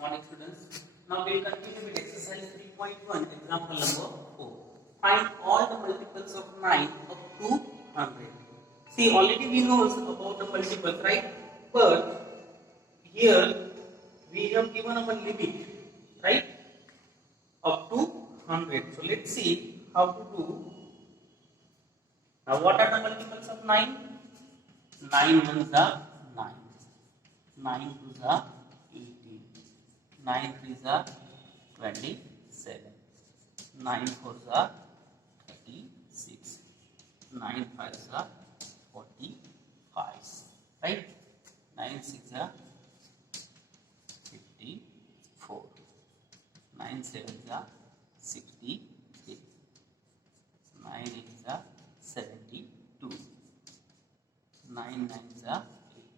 Morning students. Now we will continue with exercise 3.1, example number 4. Find all the multiples of 9 up to 100. See, already we know about the multiples, right? But here we have given our limit, right? Up to 100. So let's see how to do. Now what are the multiples of 9? 9 ones are 9. 9 twos are 18. 9 threes are 27. 9 fours are 36. 9 fives are 45. Right? 9 six are 54. 9 sevens are 68. 9 eights are 72. 9 nines are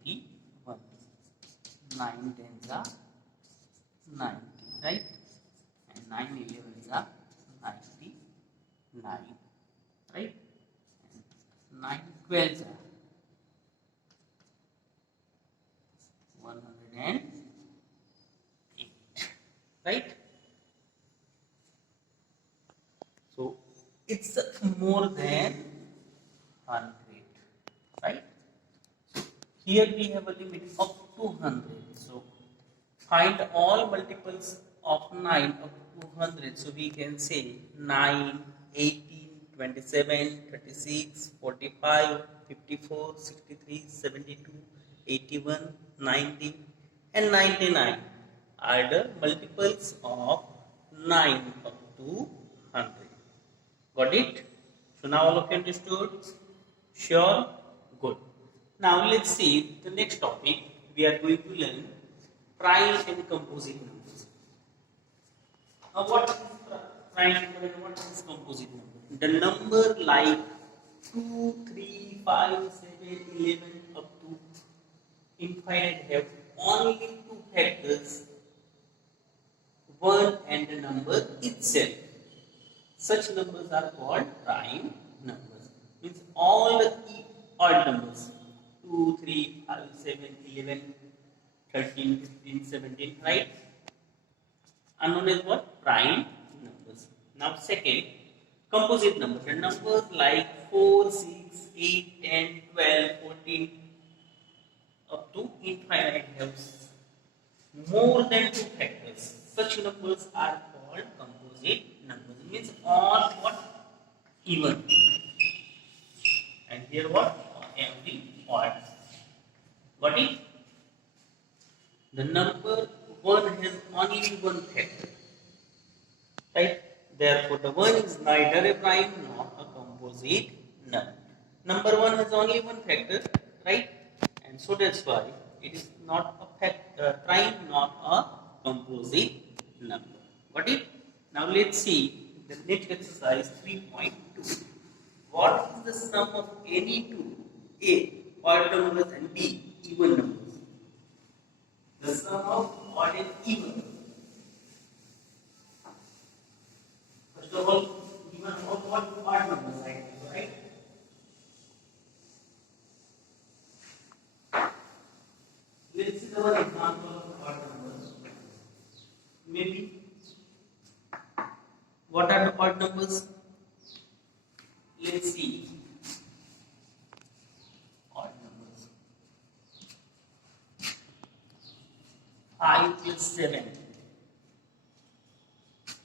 81. 9 tens are 90, right? And 9 elevens are 99, right? And 9 12s are 108, right? So it's more than 100, right? So here we have a limit of 200. So find all multiples of 9 up to 200. So we can say 9, 18, 27, 36, 45, 54, 63, 72, 81, 90 and 99 are the multiples of 9 up to 100. Got it? So now all of you understood? Sure? Good. Now let's see the next topic. We are going to learn prime and composite numbers. Now what is prime number and what is composite number? The number like 2, 3, 5, 7, 11 up to infinite have only two factors, 1 and the number itself. Such numbers are called prime numbers. Means all the odd numbers 2, 3, 5, 7, 11, 13, 15, 17, right? Are known as what? Prime numbers. Now second, composite numbers. The numbers like 4, 6, 8, 10, 12, 14 up to infinite have more than two factors. Such numbers are called composite numbers. It means all what? Even. And here what? Every odd. Got it? The number 1 has only one factor. Right? Therefore, the 1 is neither a prime nor a composite number. Number 1 has only one factor, right? And so that's why it is not a prime nor a composite number. Got it? Now let's see the next exercise 3.2. What is the sum of any two A odd numbers and B even numbers? The sum of odd and even. First of all, even what odd numbers I have, right? Let's see one example of odd numbers. Maybe what are the odd numbers? Let's see. Odd numbers. 5 plus 7.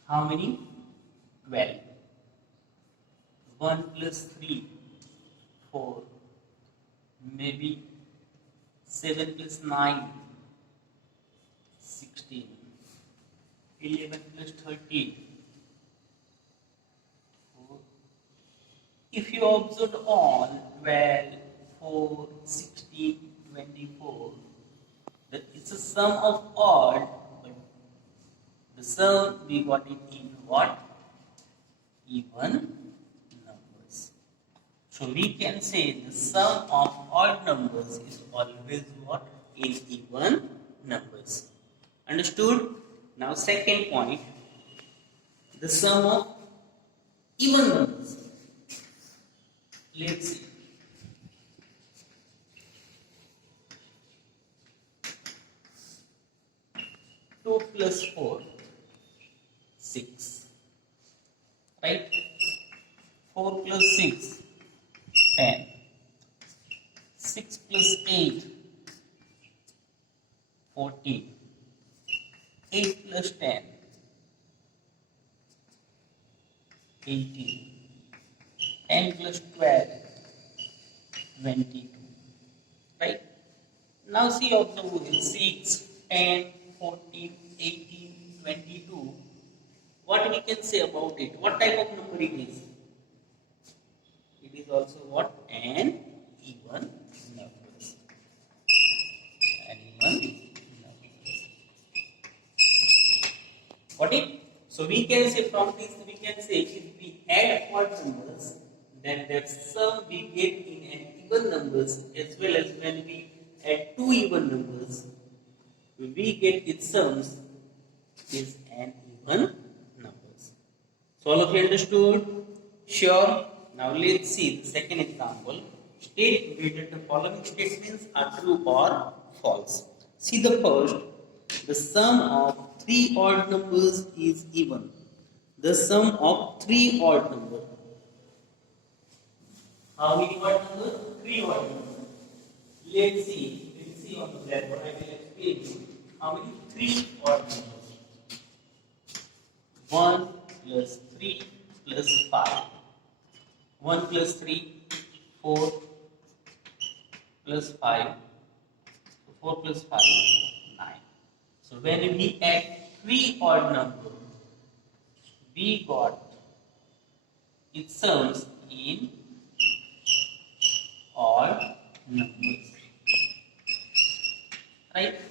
How many? 12. 1 plus 3. 4. Maybe 7 plus 9. 16. 11 plus 13. 4. If you observe all 12, 4, 16, 24, it's a sum of odd, but the sum we got it in what? Even numbers. So we can say the sum of odd numbers is always what? In even numbers. Understood? Now second point, the sum of even numbers. Let's see. 2 plus 4, 6. Right? 4 plus 6, 10. 6 plus 8, 14. 8 plus 10, 18. 10 plus 12, 22. Right? Now see, observe with 6, 10, 14, 18, 22. What we can say about it? What type of number it is? It is also what? An even numbers. An even numbers. Got it? So we can say from this, we can say if we add odd numbers, then the sum we get in an even numbers, as well as when we add two even numbers, we get its sums is an even numbers. So all of you understood? Sure. Now let's see the second example. State whether the following statements are true or false. See the first. The sum of three odd numbers is even. The sum of three odd numbers. How many odd numbers? Three odd numbers. Let's see. Let's see on the blackboard. I will explain you. How many? Three odd numbers. 1 plus 3 plus 5. 1 plus 3, 4 plus 5. 4 plus 5, 9. So when we add three odd numbers, we got its sums in odd numbers. Right?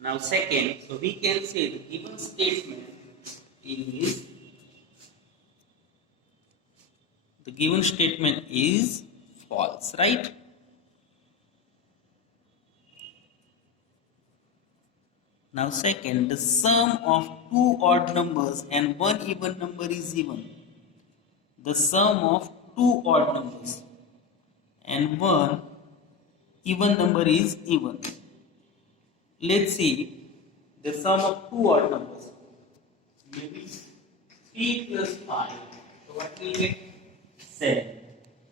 Now second, so we can say the given statement is false, right? Now second, the sum of two odd numbers and one even number is even. The sum of two odd numbers and one even number is even. Let's see the sum of two odd numbers. Maybe 3 plus 5. So what will get? 7.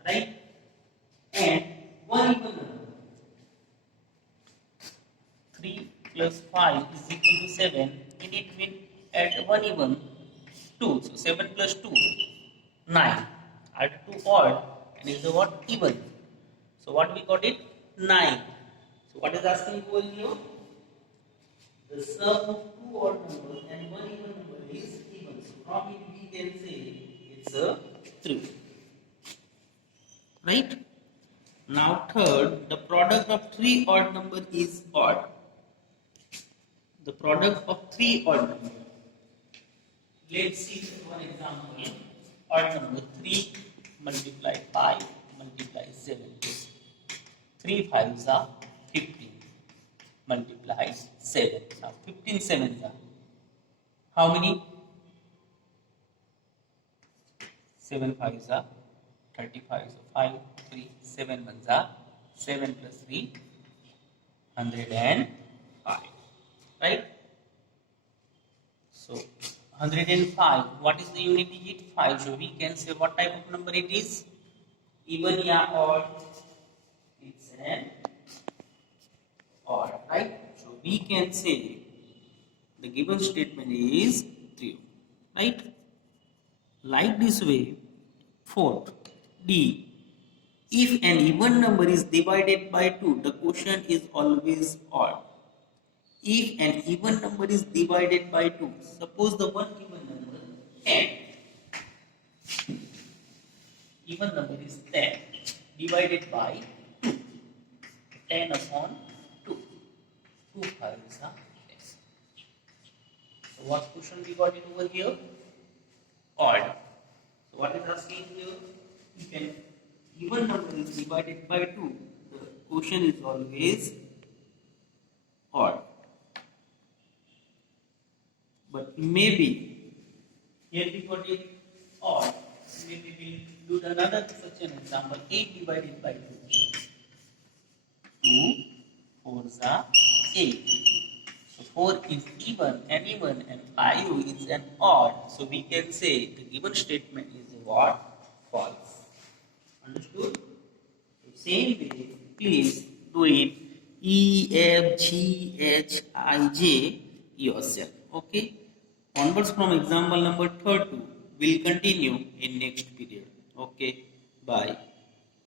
Right? And one even number. 3 plus 5 is equal to 7. In it will add one even 2. So 7 plus 2, 9. Add 2 odd and is the what? Even. So what we got it? 9. So what is asking over here? The sum of two odd numbers and one even number is even. So from it we can say it's a true. Right? Now third, the product of three odd number is odd. The product of three odd number. Let's see one example. Odd number 3 multiply 5 multiply 7. 3 5s are 15. Multiply 7. Now 15 sevens are how many? 7 5s are 35. So 5, 3, 7 ones are 7 plus 3, 105. Right? So 105. What is the unit digit? 5. So we can say what type of number it is? Even or odd? It's an odd, right? So we can say the given statement is true, right? Like this way. Fourth, D. If an even number is divided by 2, the quotient is always odd. If an even number is divided by 2, suppose the one even number 10. Even number is 10 divided by 2. 10 upon 2. 2 5s are 10. So what quotient we got it over here? Odd. So what is asking here? If an even number is divided by 2, the quotient is always odd. But maybe here we got it odd. Maybe we'll do another such an example. 8 divided by 2. 2 4s are 8. So 4 is even and 5 is an odd. So we can say the given statement is what? False. Understood? The same way, please do it E, F, G, H, I, J yourself. Okay? Onwards from example number 32 will continue in next period. Okay? Bye.